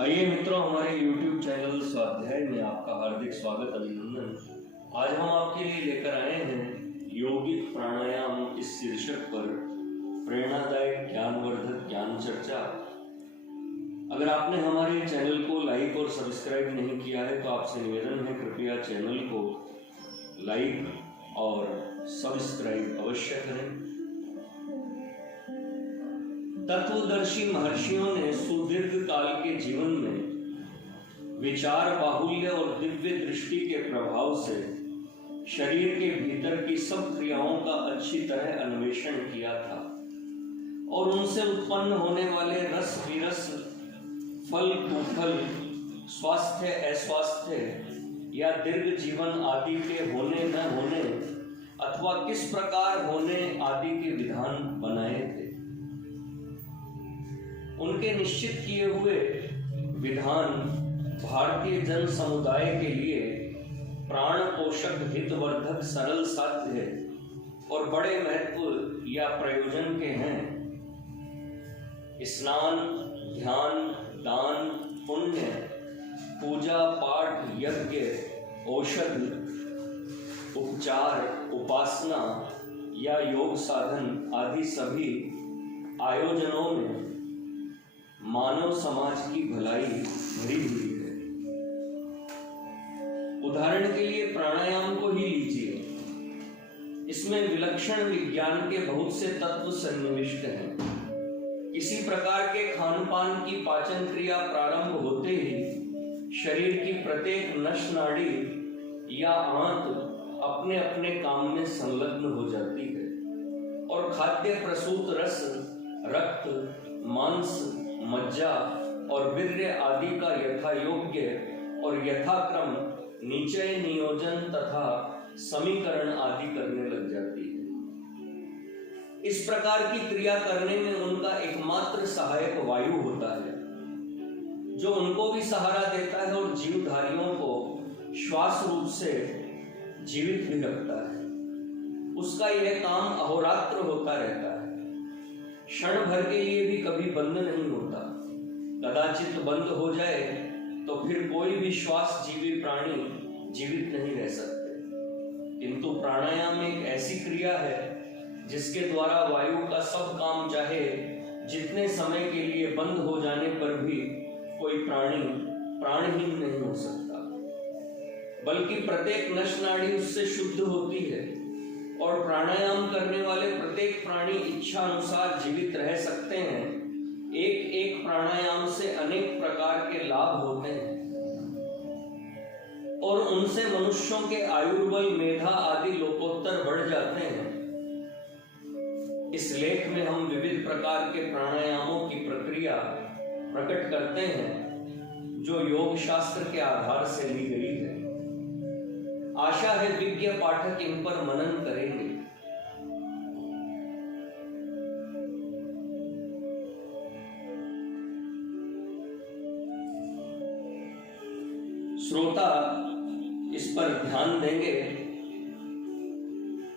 आइए मित्रों, हमारे YouTube चैनल स्वाध्याय में आपका हार्दिक स्वागत अभिनंदन। आज हम आपके लिए लेकर आए हैं यौगिक प्राणायाम इस शीर्षक पर प्रेरणादायक ज्ञानवर्धक ज्ञान चर्चा। अगर आपने हमारे चैनल को लाइक और सब्सक्राइब नहीं किया है तो आपसे निवेदन है, कृपया चैनल को लाइक और सब्सक्राइब अवश्य करें। तत्वदर्शी महर्षियों ने सुदीर्घ काल के जीवन में विचार बाहुल्य और दिव्य दृष्टि के प्रभाव से शरीर के भीतर की सब क्रियाओं का अच्छी तरह अन्वेषण किया था और उनसे उत्पन्न होने वाले रस विरस, फल कुफल, स्वास्थ्य अस्वास्थ्य या दीर्घ जीवन आदि के होने न होने अथवा किस प्रकार होने आदि के विधान बनाए थे। उनके निश्चित किए हुए विधान भारतीय जन समुदाय के लिए प्राण पोषक, हितवर्धक, सरल, साध्य और बड़े महत्व या प्रयोजन के हैं। स्नान, ध्यान, दान, पुण्य, पूजा पाठ, यज्ञ, औषध, उपचार, उपासना या योग साधन आदि सभी आयोजनों में मानव समाज की भलाई भरी हुई है। उदाहरण के लिए प्राणायाम को ही लीजिए। इसमें विलक्षण विज्ञान के बहुत से तत्व सन्निविष्ट हैं। किसी प्रकार के खान पान की पाचन क्रिया प्रारंभ होते ही शरीर की प्रत्येक नस नाड़ी या आंत अपने अपने काम में संलग्न हो जाती है और खाद्य प्रसूत रस, रक्त, मांस, मज्जा और वीर्य आदि का यथा योग्य और यथाक्रम निचय, नियोजन तथा समीकरण आदि करने लग जाती है। इस प्रकार की क्रिया करने में उनका एकमात्र सहायक वायु होता है, जो उनको भी सहारा देता है और जीवधारियों को श्वास रूप से जीवित भी रखता है। उसका यह काम अहोरात्र होता रहता है, क्षण भर के लिए भी कभी बंद नहीं होता। कदाचित बंद हो जाए तो फिर कोई भी श्वास जीवी प्राणी जीवित नहीं रह सकते। किंतु प्राणायाम एक ऐसी क्रिया है जिसके द्वारा वायु का सब काम चाहे जितने समय के लिए बंद हो जाने पर भी कोई प्राणी प्राणहीन नहीं हो सकता, बल्कि प्रत्येक नस नाड़ी उससे शुद्ध होती है और प्राणायाम करने वाले प्रत्येक प्राणी इच्छा अनुसार जीवित रह सकते हैं। एक एक प्राणायाम से अनेक प्रकार के लाभ होते हैं और उनसे मनुष्यों के आयुर्बल, मेधा आदि लोकोत्तर बढ़ जाते हैं। इस लेख में हम विविध प्रकार के प्राणायामों की प्रक्रिया प्रकट करते हैं जो योग शास्त्र के आधार से ली गई है। आशा है विज्ञ पाठक इन पर मनन करेंगे। श्रोता इस पर ध्यान देंगे।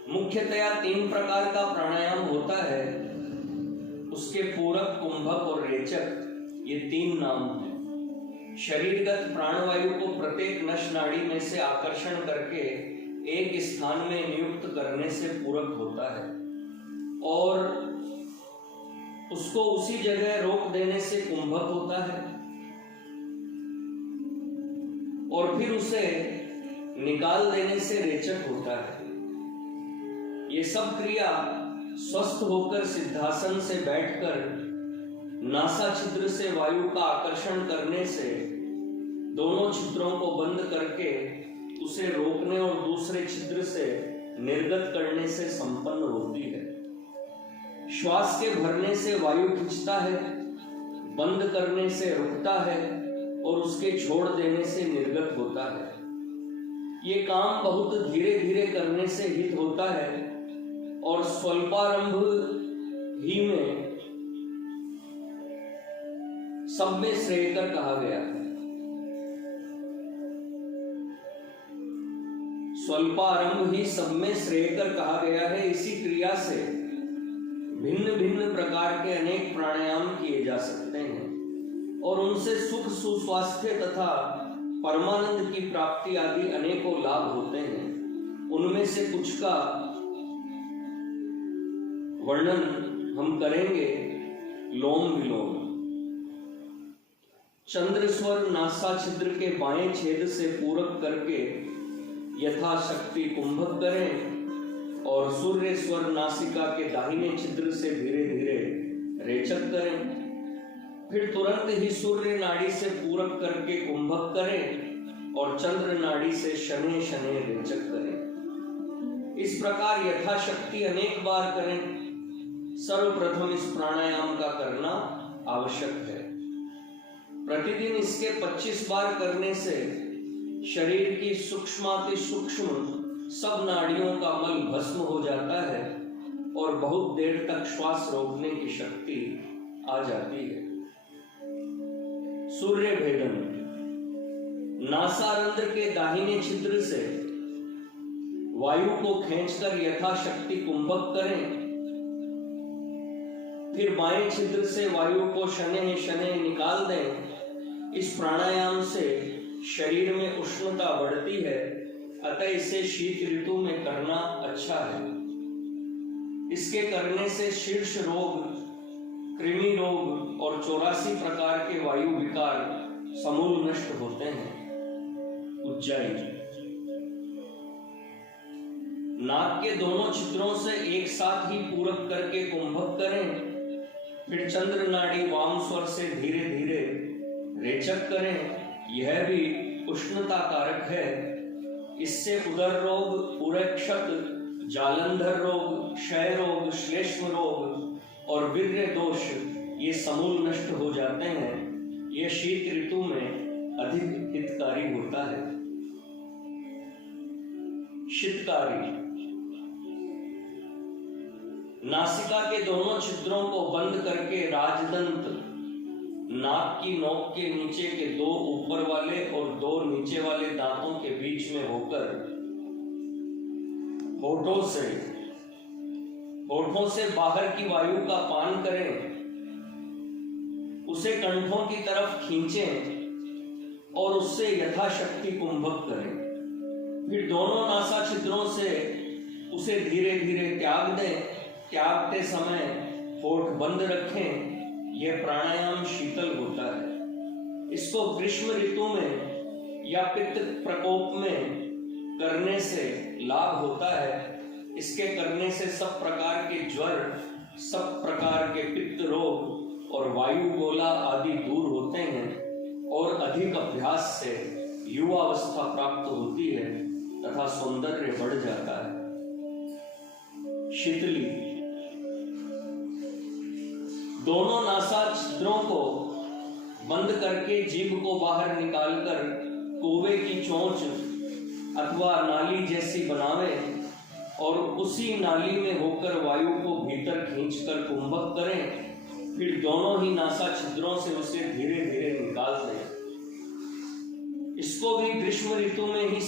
मुख्यतया 3 प्रकार का प्राणायाम होता है। उसके पूरक, कुंभक और रेचक, ये 3 नाम हैं। शरीरगत प्राणवायु को प्रत्येक नस नाड़ी में से आकर्षण करके एक स्थान में नियुक्त करने से पूरक होता है और उसको उसी जगह रोक देने से कुंभक होता है और फिर उसे निकाल देने से रेचक होता है। ये सब क्रिया स्वस्थ होकर सिद्धासन से बैठकर नासा छिद्र से वायु का आकर्षण करने से दोनों छिद्रों को बंद करके उसे रोकने और दूसरे छिद्र से निर्गत करने से संपन्न होती है। श्वास के भरने से वायु खींचता है, बंद करने से रुकता है और उसके छोड़ देने से निर्गत होता है। ये काम बहुत धीरे धीरे करने से हित होता है और स्वल्पारंभ ही में सब में श्रेयकर कहा गया है। स्वल्पारंभ ही सब में श्रेयकर कहा गया है। इसी क्रिया से भिन्न भिन्न प्रकार के अनेक प्राणायाम किए जा सकते हैं और उनसे सुख सुस्वास्थ्य तथा परमानंद की प्राप्ति आदि अनेकों लाभ होते हैं। उनमें से कुछ का वर्णन हम करेंगे लोम विलोम। चंद्र स्वर नासा छिद्र के बाएं छेद से पूरक करके यथाशक्ति कुंभक करें और सूर्य स्वर नासिका के दाहिने छिद्र से धीरे धीरे रेचक करें। फिर तुरंत ही सूर्य नाड़ी से पूरक करके कुंभक करें और चंद्र नाड़ी से शनैः शनैः रेचक करें। इस प्रकार यथाशक्ति अनेक बार करें। सर्वप्रथम इस प्राणायाम का करना आवश्यक है। प्रतिदिन इसके 25 बार करने से शरीर की सूक्ष्माति सूक्ष्म सब नाड़ियों का मल भस्म हो जाता है और बहुत देर तक श्वास रोकने की शक्ति आ जाती है। सूर्य भेदन। नासारंध्र के दाहिने छिद्र से वायु को खींचकर यथाशक्ति कुंभक करें। फिर बाएं छिद्र से वायु को शनैः शनैः निकाल दें। इस प्राणायाम से शरीर में उष्णता बढ़ती है, अतः इसे शीत ऋतु में करना अच्छा है। इसके करने से शीर्ष रोग, कृमि रोग और 84 प्रकार के वायु विकार समूल नष्ट होते हैं। उज्जाई। नाक के दोनों छिद्रों से एक साथ ही पूरक करके कुंभक करें। फिर चंद्र नाड़ी वाम स्वर से धीरे धीरे रेचक करें। यह भी उष्णता कारक है। इससे उदर रोग, उरेक्षत, जालंधर रोग, क्षय रोग, श्लेष्म रोग और वीर्य दोष ये समूल नष्ट हो जाते हैं। यह शीत ऋतु में अधिक हितकारी होता है। शीतकारी। नासिका के दोनों छिद्रों को बंद करके राजदंत, नाक की नोक के नीचे के 2 ऊपर वाले और 2 नीचे वाले दांतों के बीच में होकर होठों से बाहर की वायु का पान करें। उसे कंठों की तरफ खींचें और उससे यथाशक्ति कुंभक करें। फिर दोनों नासा छिद्रों से उसे धीरे धीरे त्याग दें। त्यागते समय होठ बंद रखें। यह प्राणायाम शीतल होता है। इसको ग्रीष्म ऋतु में या पित्त प्रकोप में करने से लाभ होता है। इसके करने से सब प्रकार के ज्वर, सब प्रकार के पित्त रोग और वायु गोला आदि दूर होते हैं और अधिक अभ्यास से युवावस्था प्राप्त होती है तथा सौंदर्य बढ़ जाता है। शीतली। दोनों नासा छिद्रों को बंद करके जीभ को बाहर निकालकर कौवे की चोंच अथवा नाली जैसी बनावें और उसी नाली में होकर वायु को भीतर खींचकर कुंभक करें। फिर दोनों ही नासा छिद्रों से उसे धीरे धीरे निकाल दें। इसको भी ग्रीष्म ऋतु में ही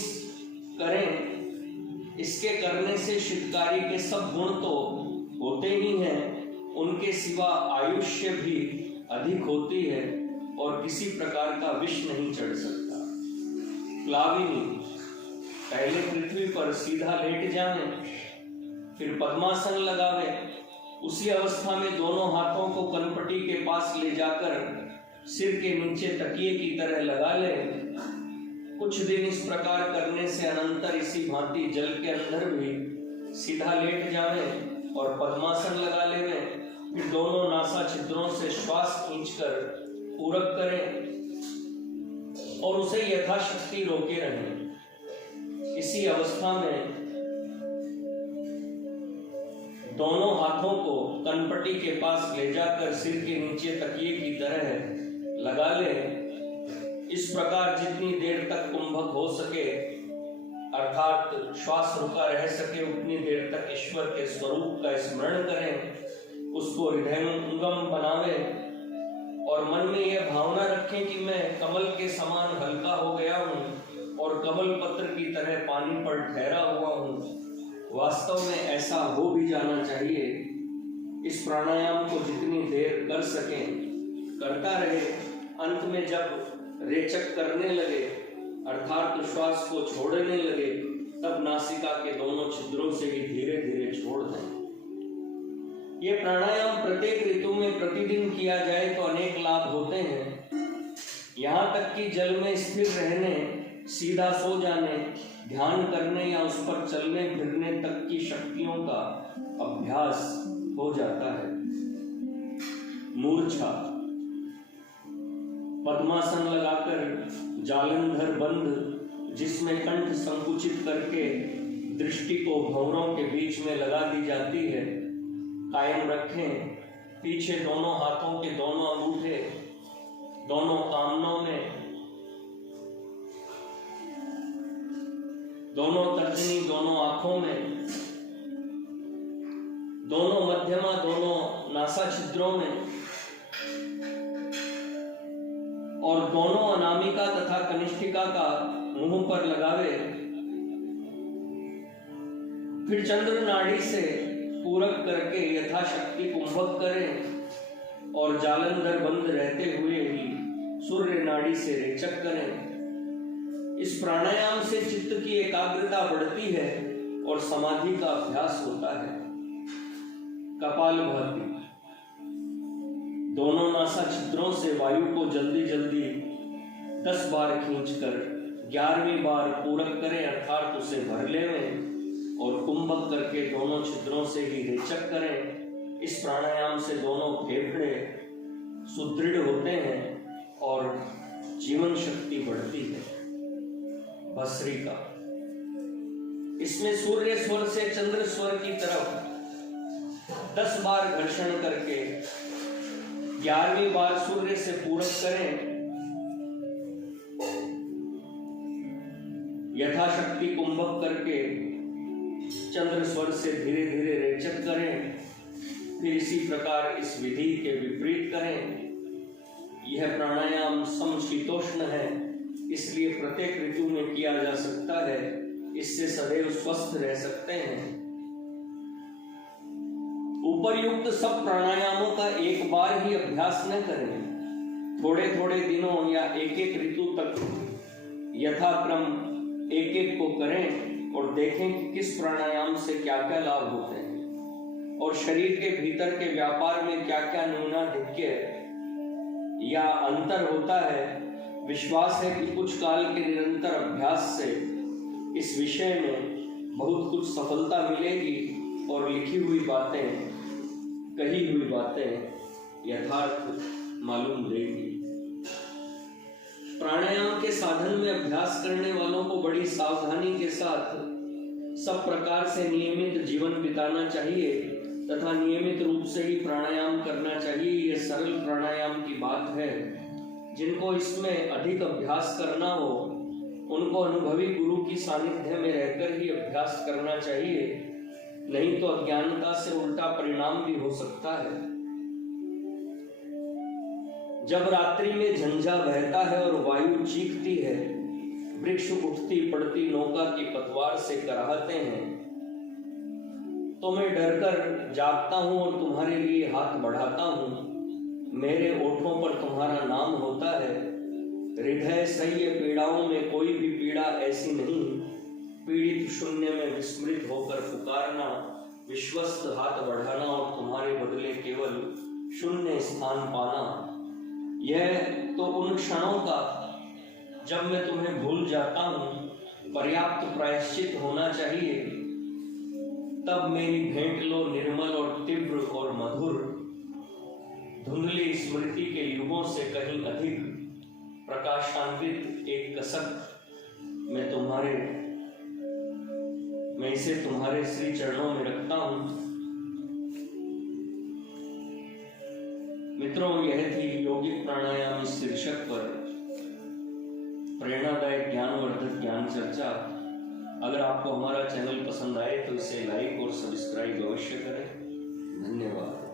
करें। इसके करने से शीतकारी के सब गुण तो होते ही हैं, उनके सिवा आयुष्य भी अधिक होती है और किसी प्रकार का विष नहीं चढ़ सकता। प्लाविनी। पहले पृथ्वी पर सीधा लेट जाएं, फिर पद्मासन लगावें। उसी अवस्था में दोनों हाथों को कनपटी के पास ले जाकर सिर के नीचे तकिए की तरह लगा लें। कुछ दिन इस प्रकार करने से अनंतर इसी भांति जल के अंदर भी सीधा लेट जावें और पद्मासन लगा लेवें। फिर दोनों नासा छिद्रों से श्वास खींचकर पूरक करें और उसे यथाशक्ति रोके रहें। इसी अवस्था में दोनों हाथों को कनपटी के पास ले जाकर सिर के नीचे तकिए की तरह लगा लें। इस प्रकार जितनी देर तक कुंभक हो सके अर्थात श्वास रुका रह सके उतनी देर तक ईश्वर के स्वरूप का स्मरण करें, उसको हृदयंगम बनावें और मन में यह भावना रखें कि मैं कमल के समान हल्का हो गया हूँ और कमल पत्र की तरह पानी पर ठहरा हुआ हूँ। वास्तव में ऐसा हो भी जाना चाहिए। इस प्राणायाम को जितनी देर कर सकें करता रहे, अंत में जब रेचक करने लगे अर्थात श्वास को छोड़ने लगे, तब नासिका के दोनों छिद्रों से ही धीरे धीरे छोड़ दें। ये प्राणायाम प्रत्येक ऋतु में प्रतिदिन किया जाए तो अनेक लाभ होते हैं। यहाँ तक कि जल में स्थिर रहने, सीधा सो जाने, ध्यान करने या उस पर चलने फिरने तक की शक्तियों का अभ्यास हो जाता है। मूर्छा, पद्मासन लगाकर जालंधर बंद, जिसमें कंठ संकुचित करके दृष्टि को भंवरों के बीच में लगा दी जाती है, कायम रखें। पीछे दोनों हाथों के दोनों अंगूठे दोनों कामनों में, दोनों तर्जनी दोनों आंखों में, दोनों मध्यमा दोनों नासा छिद्रों में और दोनों अनामिका तथा कनिष्ठिका का मुंह पर लगावे। फिर चंद्र नाड़ी से पूरक करके यथाशक्ति कुंभक करें और जालंधर बंद रहते हुए ही सूर्य नाड़ी से रेचक करें। इस प्राणायाम से चित्त की एकाग्रता बढ़ती है और समाधि का अभ्यास होता है। कपालभाति, दोनों नासा छिद्रों से वायु को जल्दी जल्दी 10 बार खींचकर 11वीं बार पूरक करें अर्थात उसे भर लें और कुंभक करके दोनों छिद्रों से ही रेचक करें। इस प्राणायाम से दोनों फेफड़े सुदृढ़ होते हैं और जीवन शक्ति बढ़ती है। भस्त्रिका, इसमें सूर्य स्वर से चंद्र स्वर की तरफ 10 बार घर्षण करके 11वीं बार सूर्य से पूरक करें। यथाशक्ति कुंभक करके चंद्र स्वर से धीरे धीरे रेचक करें। फिर इसी प्रकार इस विधि के विपरीत करें। यह प्राणायाम समशीतोष्ण है, इसलिए प्रत्येक ऋतु में किया जा सकता है। इससे सदैव स्वस्थ रह सकते हैं। उपर्युक्त सब प्राणायामों का एक बार ही अभ्यास न करें। थोड़े थोड़े दिनों या एक एक ऋतु तक यथाक्रम एक एक को करें और देखें कि किस प्राणायाम से क्या क्या लाभ होते हैं और शरीर के भीतर के व्यापार में क्या क्या न्यूनाधिक्य या अंतर होता है। विश्वास है कि कुछ काल के निरंतर अभ्यास से इस विषय में बहुत कुछ सफलता मिलेगी और लिखी हुई बातें, कही हुई बातें यथार्थ मालूम देगी। प्राणायाम के साधन में अभ्यास करने वालों को बड़ी सावधानी के साथ सब प्रकार से नियमित जीवन बिताना चाहिए तथा नियमित रूप से ही प्राणायाम करना चाहिए। यह सरल प्राणायाम की बात है। जिनको इसमें अधिक अभ्यास करना हो उनको अनुभवी गुरु की सानिध्य में रहकर ही अभ्यास करना चाहिए, नहीं तो अज्ञानता से उल्टा परिणाम भी हो सकता है। जब रात्रि में झंझा बहता है और वायु चीखती है, वृक्ष उठती पड़ती नौका की पतवार से कराहते हैं, तो मैं डरकर जागता हूं और तुम्हारे लिए हाथ बढ़ाता हूं। मेरे ओठों पर तुम्हारा नाम होता है। हृदय सह्य पीड़ाओं में कोई भी पीड़ा ऐसी नहीं। पीड़ित शून्य में विस्मृत होकर पुकारना, विश्वस्त हाथ बढ़ाना और तुम्हारे बदले केवल शून्य स्थान पाना, यह तो उन क्षणों का जब मैं तुम्हें भूल जाता हूँ पर्याप्त प्रायश्चित होना चाहिए। तब मेरी भेंट लो निर्मल और तीव्र और मधुर, धुंधली स्मृति के युगों से कहीं अधिक प्रकाशान्वित एक कसक मैं इसे तुम्हारे श्री चरणों में रखता हूँ। मित्रों, यह थी योगिक प्राणायाम इस शीर्षक पर प्रेरणादायक ज्ञानवर्धक ज्ञान चर्चा। अगर आपको हमारा चैनल पसंद आए तो इसे लाइक और सब्सक्राइब अवश्य करें। धन्यवाद।